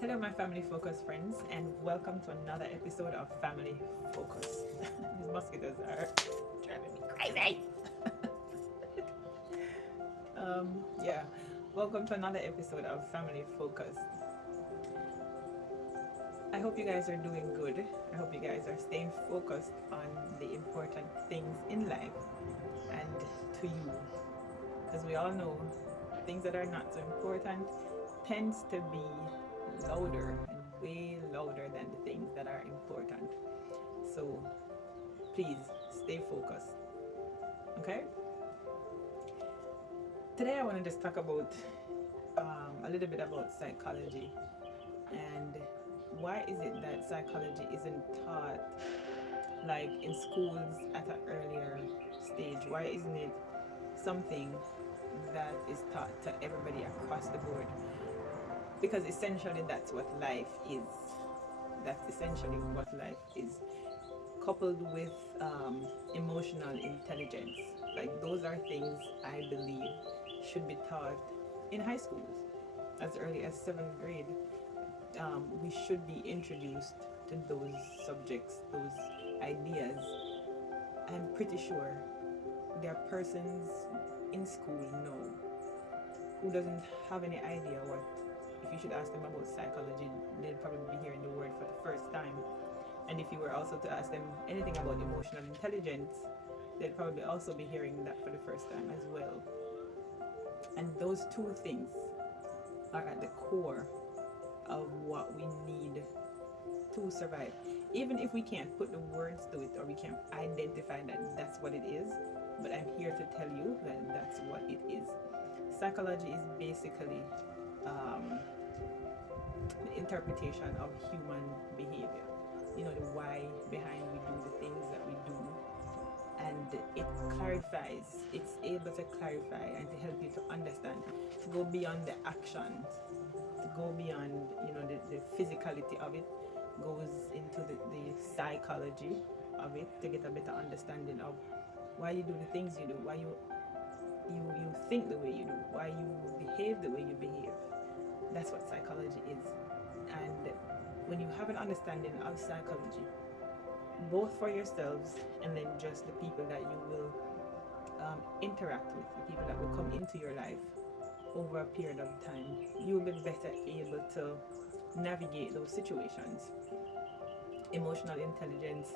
Hello, my family focus friends, and welcome to another episode of Family Focus. These mosquitoes are driving me crazy. Yeah, welcome to another episode of Family Focus. I hope you guys are doing good. I hope you guys are staying focused on the important things in life and to you, because we all know things that are not so important tends to be louder and way louder than the things that are important. So please stay focused. Okay? Today I want to just talk about a little bit about psychology and why is it that psychology isn't taught like in schools at an earlier stage? Why isn't it something that is taught to everybody across the board? Because essentially that's what life is. That's essentially what life is, coupled with emotional intelligence. Like those are things I believe should be taught in high schools as early as 7th grade. We should be introduced to those subjects, those ideas. I'm pretty sure there are persons in school now who doesn't have any idea what, if you should ask them about psychology, they'll probably be hearing the word for the first time. And if you were also to ask them anything about emotional intelligence, they'll probably also be hearing that for the first time as well. And those two things are at the core of what we need to survive. Even if we can't put the words to it or we can't identify that that's what it is, but I'm here to tell you that that's what it is. Psychology is basically the interpretation of human behavior. You know, the why behind we do the things that we do. And it clarifies, it's able to clarify and to help you to understand, to go beyond the actions, to go beyond, you know, the physicality of it, goes into the psychology of it to get a better understanding of why you do the things you do, why you think the way you do, why you behave the way you behave. That's what psychology is. And when you have an understanding of psychology, both for yourselves and then just the people that you will interact with, the people that will come into your life over a period of time, you will be better able to navigate those situations. Emotional intelligence,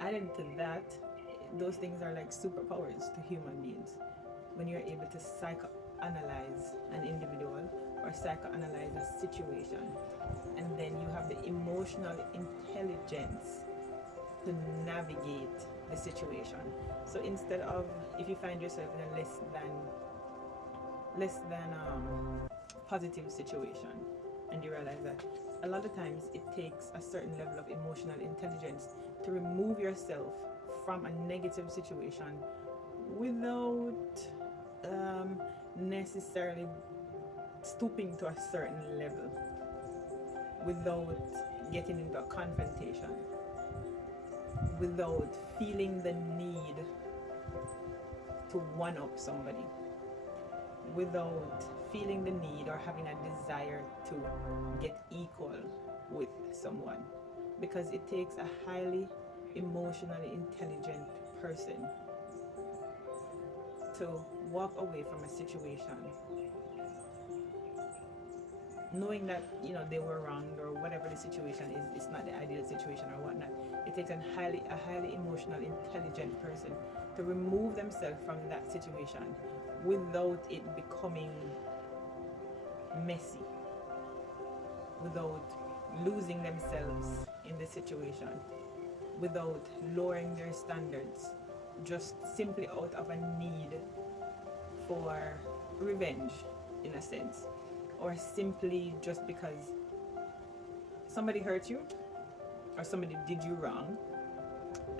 added to that, those things are like superpowers to human beings. When you're able to psychoanalyze an individual or psychoanalyze a situation, and then you have the emotional intelligence to navigate the situation. So instead of, if you find yourself in a less than positive situation, and you realize that a lot of times it takes a certain level of emotional intelligence to remove yourself from a negative situation without necessarily stooping to a certain level, without getting into a confrontation, without feeling the need to one-up somebody, without feeling the need or having a desire to get equal with someone. Because it takes a highly emotionally intelligent person to walk away from a situation knowing that, you know, they were wronged or whatever the situation is, it's not the ideal situation or whatnot. It takes a highly emotional intelligent person to remove themselves from that situation without it becoming messy, without losing themselves in the situation, without lowering their standards, just simply out of a need for revenge, in a sense, or simply just because somebody hurt you or somebody did you wrong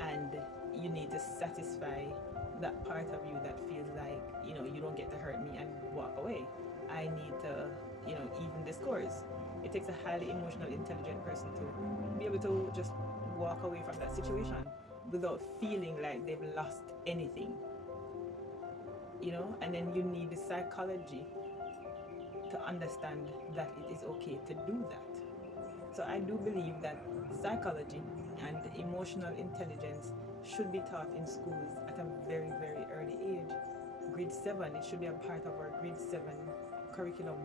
and you need to satisfy that part of you that feels like, you know, you don't get to hurt me and walk away. I need to, you know, even the scores. It takes a highly emotional intelligent person to be able to just walk away from that situation without feeling like they've lost anything, you know. And then you need the psychology to understand that it is okay to do that. So I do believe that psychology and emotional intelligence should be taught in schools at a very, very early age. Grade 7, it should be a part of our grade 7 curriculum.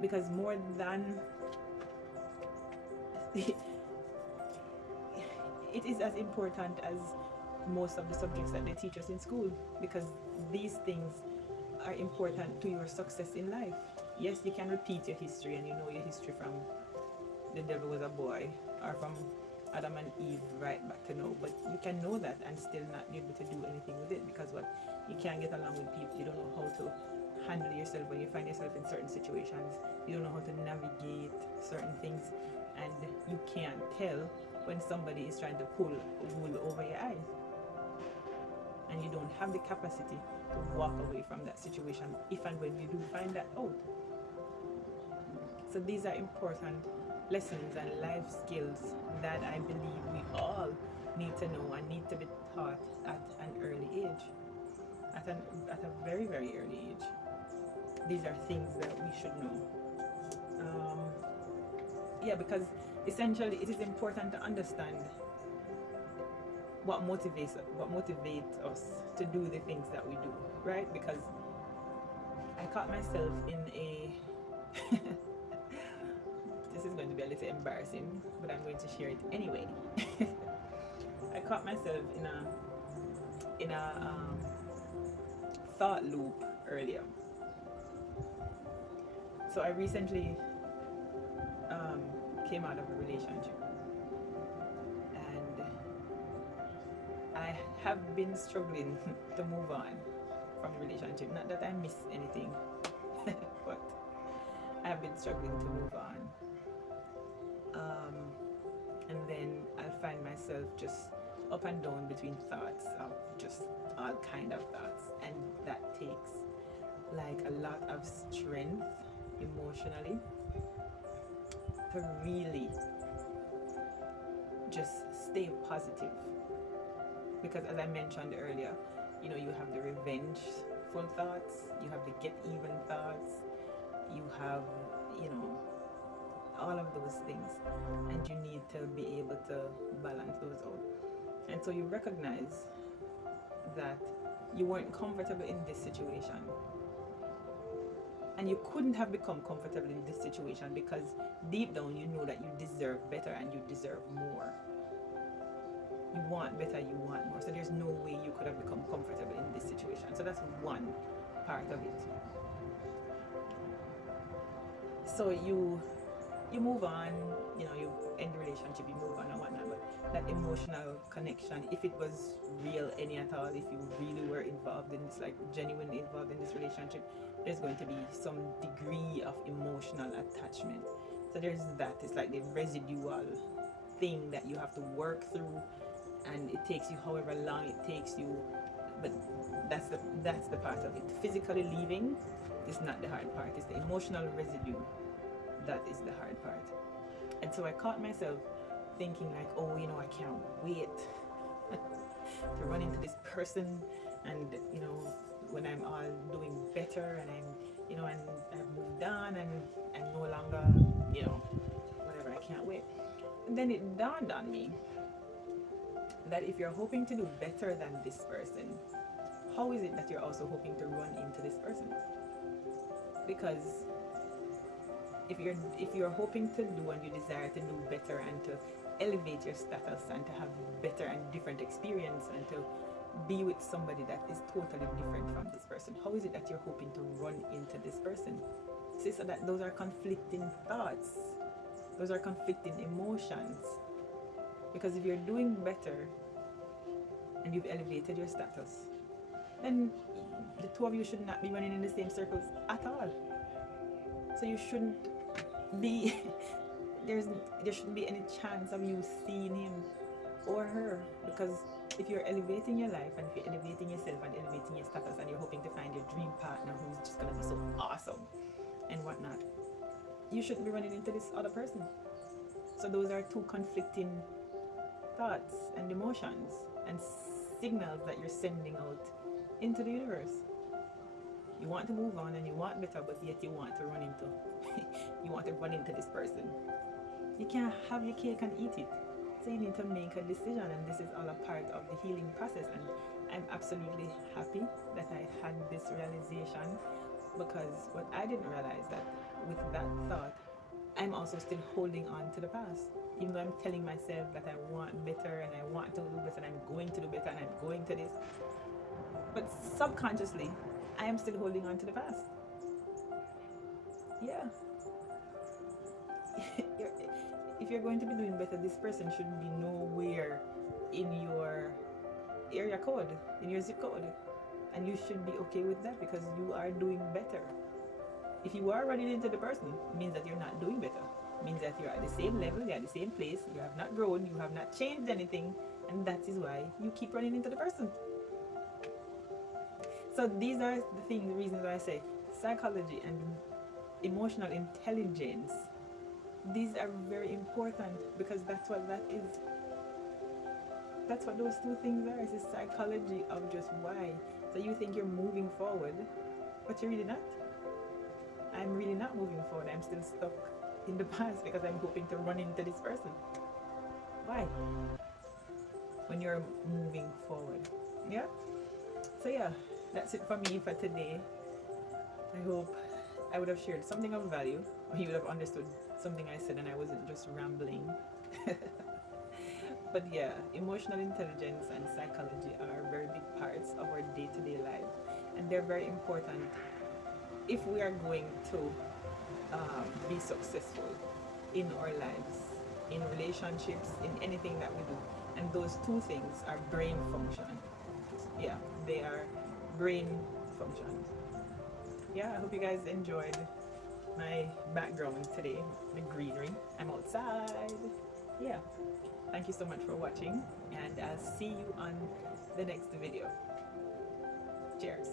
Because more than it is as important as most of the subjects that they teach us in school, because these things are important to your success in life. Yes, you can repeat your history and you know your history from the devil was a boy or from Adam and Eve right back to now, but you can know that and still not be able to do anything with it, because what, you can't get along with people, you don't know how to handle yourself when you find yourself in certain situations, you don't know how to navigate certain things, and you can't tell when somebody is trying to pull wool over your eyes, and you don't have the capacity to walk away from that situation if and when you do find that out. So these are important lessons and life skills that I believe we all need to know and need to be taught at an early age, at a very, very early age. These are things that we should know. Yeah, because essentially it is important to understand what motivates us to do the things that we do, right? Because I caught myself in a this is going to be a little embarrassing, but I'm going to share it anyway. I caught myself in a thought loop earlier. So I recently came out of a relationship, and I have been struggling to move on from the relationship. Not that I miss anything, but I have been struggling to move on. And then I'll find myself just up and down between thoughts of just all kind of thoughts, and that takes like a lot of strength emotionally to really just stay positive, because as I mentioned earlier, you know, you have the revengeful thoughts, you have the get even thoughts, you have, you know, all of those things, and you need to be able to balance those out. And so you recognize that you weren't comfortable in this situation, and you couldn't have become comfortable in this situation because deep down you know that you deserve better and you deserve more. You want better, you want more. So there's no way you could have become comfortable in this situation. So that's one part of it. So you move on, you know, you end the relationship, you move on and whatnot, but that emotional connection, if it was real any at all, if you really were involved in this, like genuinely involved in this relationship, there's going to be some degree of emotional attachment. So there's that, it's like the residual thing that you have to work through, and it takes you however long it takes you, but that's the part of it. Physically leaving is not the hard part, it's the emotional residue that is the hard part. And so I caught myself thinking like, oh, you know, I can't wait to run into this person, and you know, when I'm all doing better and I'm, you know, and I've moved on and I'm no longer, you know, whatever, I can't wait. And then it dawned on me that if you're hoping to do better than this person, how is it that you're also hoping to run into this person? Because if you're hoping to do and you desire to do better and to elevate your status and to have better and different experience and to be with somebody that is totally different from this person, how is it that you're hoping to run into this person? See, so that those are conflicting thoughts, those are conflicting emotions. Because if you're doing better and you've elevated your status, then the two of you should not be running in the same circles at all. So you shouldn't be there shouldn't be any chance of you seeing him or her, because if you're elevating your life and if you're elevating yourself and elevating your status and you're hoping to find your dream partner who's just gonna be so awesome and whatnot, you shouldn't be running into this other person. So those are two conflicting thoughts and emotions and signals that you're sending out into the universe. You want to move on and you want better, but yet you want to run into you want to run into this person. You can't have your cake and eat it. So you need to make a decision, and this is all a part of the healing process. And I'm absolutely happy that I had this realization, because what I didn't realize that with that thought, I'm also still holding on to the past. Even though I'm telling myself that I want better and I want to do better and I'm going to do better and I'm going to this, but subconsciously, I am still holding on to the past. Yeah. If you're going to be doing better, this person should be nowhere in your area code, in your zip code. And you should be okay with that, because you are doing better. If you are running into the person, it means that you're not doing better. It means that you're at the same level, you're at the same place, you have not grown, you have not changed anything, and that is why you keep running into the person. So these are the reasons why I say psychology and emotional intelligence, these are very important, because that's what that is. That's what those two things are. It's the psychology of just why. So you think you're moving forward, but you're really not. I'm really not moving forward. I'm still stuck in the past because I'm hoping to run into this person. Why? When you're moving forward. Yeah? So yeah, that's it for me for today. I hope I would have shared something of value, or you would have understood something I said and I wasn't just rambling. But yeah, emotional intelligence and psychology are very big parts of our day-to-day lives, and they're very important if we are going to be successful in our lives, in relationships, in anything that we do. And those two things are brain function. Yeah, they are brain functions. Yeah, I hope you guys enjoyed my background today, the greenery. I'm outside. Yeah, thank you so much for watching, and I'll see you on the next video. Cheers.